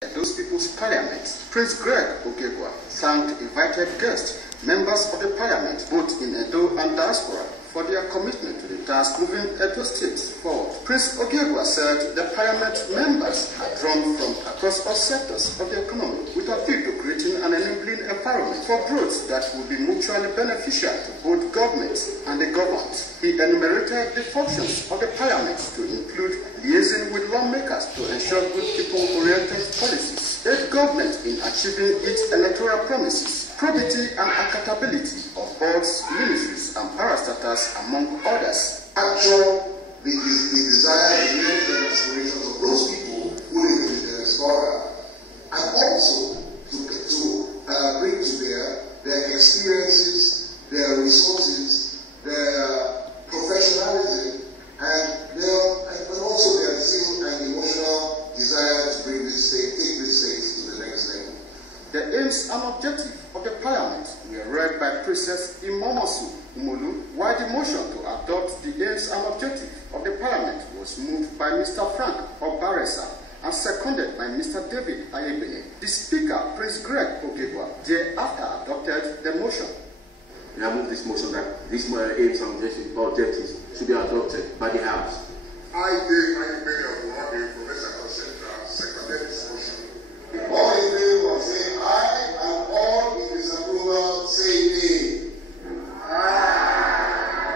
Those People's Parliament, Prince Greg Ogegwa thanked invited guests, members of the Parliament, both in Edo and diaspora, for their commitment to the task moving Edo State forward. Prince Ogegwa said the Parliament members are drawn from across all sectors of the economy with a view to creating an enabling environment for growth that will be mutually beneficial to both governments and the governed. He enumerated the functions of the Parliament to include liaising with lawmakers to ensure good people-oriented policies, aid government in achieving its electoral promises, probity and accountability of boards, ministries and parastatals, among others. Actual the desire, the dreams and aspirations of those people who live in the diaspora, and also to bring to bear their experiences, their resources, their professionalism, but also their zeal and emotional desire to bring this state, take this state to the next level. The aims and objectives of the Parliament were read by Princess Imomosu Umolu, while the motion to adopt the aims and objectives of the Parliament was moved by Mr. Frank Obaresa and seconded by Mr. David Ayebele. The Speaker, Prince Greg Ogegwa, thereafter adopted the motion. I move this motion that these aims and objectives should be adopted by the House. I, David Ayebele of the Professor Central, seconded this motion. All in favor say aye, and all in disapproval say nay. Aye.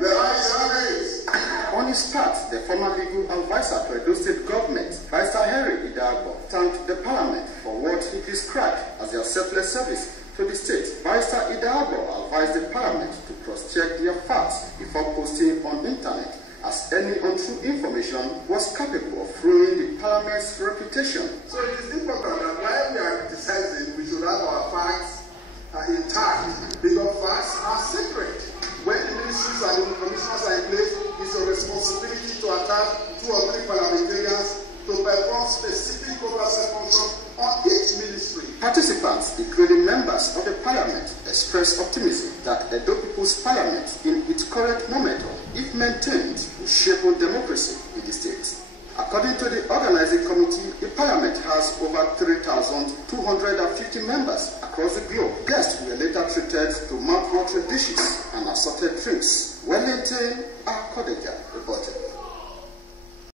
The ayes have it. On his part, the former legal advisor to Edo State government, Vice Henry Idagbo, thanked the Parliament for what he described as their selfless service to the state. Vice Idagbo advised the Parliament to cross-check their facts before posting on internet, as any untrue information was capable of ruining the Parliament's reputation. So it is important that while we are criticizing, we should have our facts intact, because facts are sacred. When the ministries and the commissioners are in place, it's a responsibility to attach 2 or 3 parliamentarians to perform specific oversight functions on each ministry. Participants, including members of the Parliament, expressed optimism that Edo People's Parliament, in its correct momentum, if maintained, will shape democracy in the state. According to the organizing committee, the Parliament has over 3,250 members across the globe. Guests were later treated to mouth-watering dishes and assorted drinks. Wellington Akodeja reported.